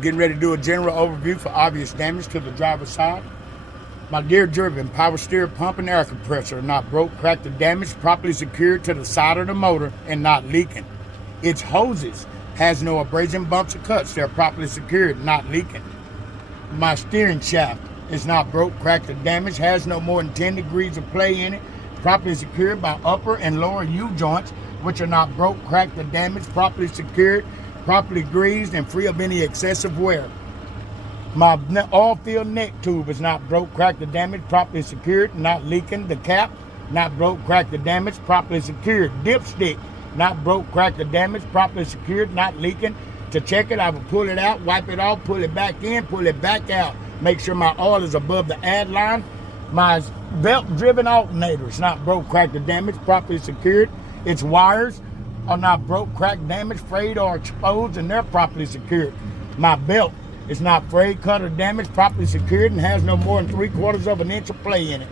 Getting ready to do a general overview for obvious damage to the driver's side. My gear driven power steer pump and air compressor are not broke, cracked, or damaged, properly secured to the side of the motor and not leaking. Its hoses has no abrasion, bumps, or cuts. They're properly secured, not leaking. My steering shaft is not broke, cracked, or damaged, has no more than 10 degrees of play in it, properly secured by upper and lower U-joints, which are not broke, cracked, or damaged, properly secured, properly greased, and free of any excessive wear. My oil-filled neck tube is not broke, cracked, or damaged, properly secured, not leaking. The cap, not broke, cracked, or damaged, properly secured. Dipstick, not broke, cracked, or damaged, properly secured, not leaking. To check it, I will pull it out, wipe it off, pull it back in, pull it back out. Make sure my oil is above the add line. My belt-driven alternator is not broke, cracked, or damaged, properly secured. Its wires are not broke, cracked, damaged, frayed, or exposed, and they're properly secured. My belt is not frayed, cut, or damaged, properly secured, and has no more than 3/4 of an inch of play in it.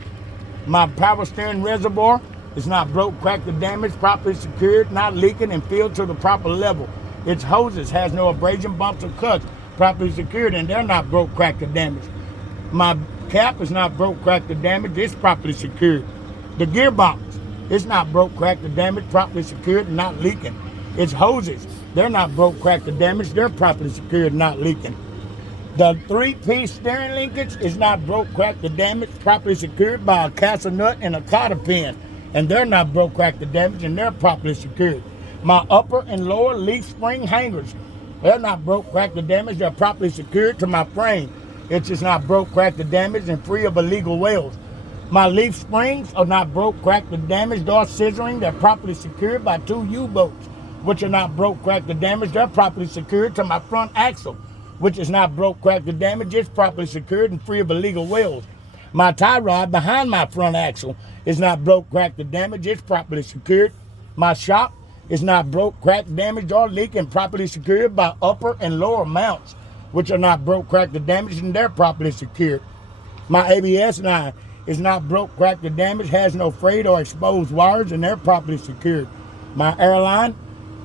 My power steering reservoir is not broke, cracked, or damaged, properly secured, not leaking, and filled to the proper level. Its hoses has no abrasion, bumps, or cuts, properly secured, and they're not broke, cracked, or damaged. My cap is not broke, cracked, or damaged, it's properly secured. The gearbox is not broke, cracked, or damaged, properly secured, and not leaking. Its hoses, they're not broke, cracked, or damaged, they're properly secured, not leaking. The 3-piece steering linkage is not broke, cracked, or damaged, properly secured by a castle nut and a cotter pin, and they're not broke, cracked, or damaged, and they're properly secured. My upper and lower leaf spring hangers, they're not broke, cracked, or damaged, they're properly secured to my frame. It's just not broke, cracked, or damaged, and free of illegal welds. My leaf springs are not broke, cracked, or damaged, or scissoring. They're properly secured by 2 U-bolts, which are not broke, cracked, or damaged. They're properly secured to my front axle, which is not broke, cracked, or damaged. It's properly secured and free of illegal welds. My tie rod behind my front axle is not broke, cracked, or damaged. It's properly secured. My shock is not broke, cracked, damaged, or leaking, properly secured by upper and lower mounts, which are not broke, cracked, or damaged, and they're properly secured. My ABS line is not broke, cracked, or damaged, has no frayed or exposed wires, and they're properly secured. My airline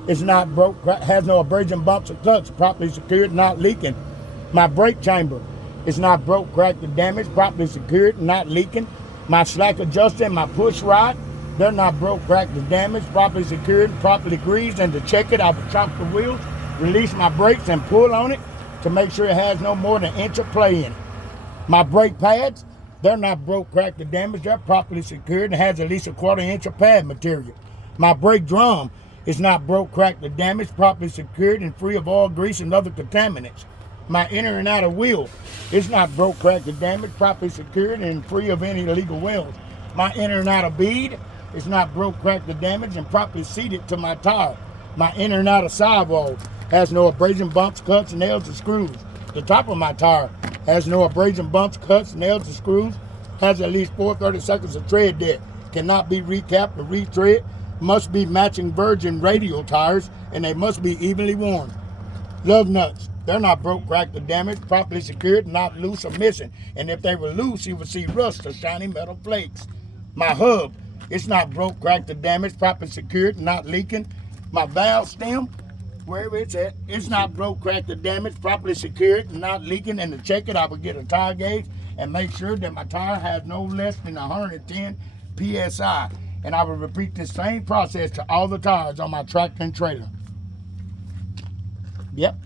is not broke, has no abrasion, bumps, or cuts, properly secured, not leaking. My brake chamber is not broke, cracked, or damaged, properly secured, not leaking. My slack adjuster and my push rod, they're not broke, cracked, or damaged, properly secured, properly greased, and to check it, I will chop the wheels, release my brakes, and pull on it to make sure it has no more than an inch of play in it. My brake pads, they're not broke, cracked, or damaged. They're properly secured and has at least a 1/4 inch of pad material. My brake drum is not broke, cracked, or damaged, properly secured and free of oil, grease, and other contaminants. My inner and outer wheel is not broke, cracked, or damaged, properly secured and free of any illegal welds. My inner and outer bead is not broke, cracked, or damaged and properly seated to my tire. My inner and outer sidewall has no abrasion, bumps, cuts, nails, or screws. The top of my tire has no abrasion, bumps, cuts, nails, or screws, has at least 4/32 of tread depth, cannot be recapped or retread, must be matching virgin radial tires, and they must be evenly worn. Lug nuts, they're not broke, cracked, or damaged, properly secured, not loose or missing, and if they were loose, you would see rust or shiny metal flakes. My hub, it's not broke, cracked, or damaged, properly secured, not leaking. My valve stem, wherever it's at, it's not broke, cracked, or damaged, properly secured, not leaking, and to check it, I will get a tire gauge and make sure that my tire has no less than 110 PSI. And I will repeat this same process to all the tires on my tractor and trailer. Yep.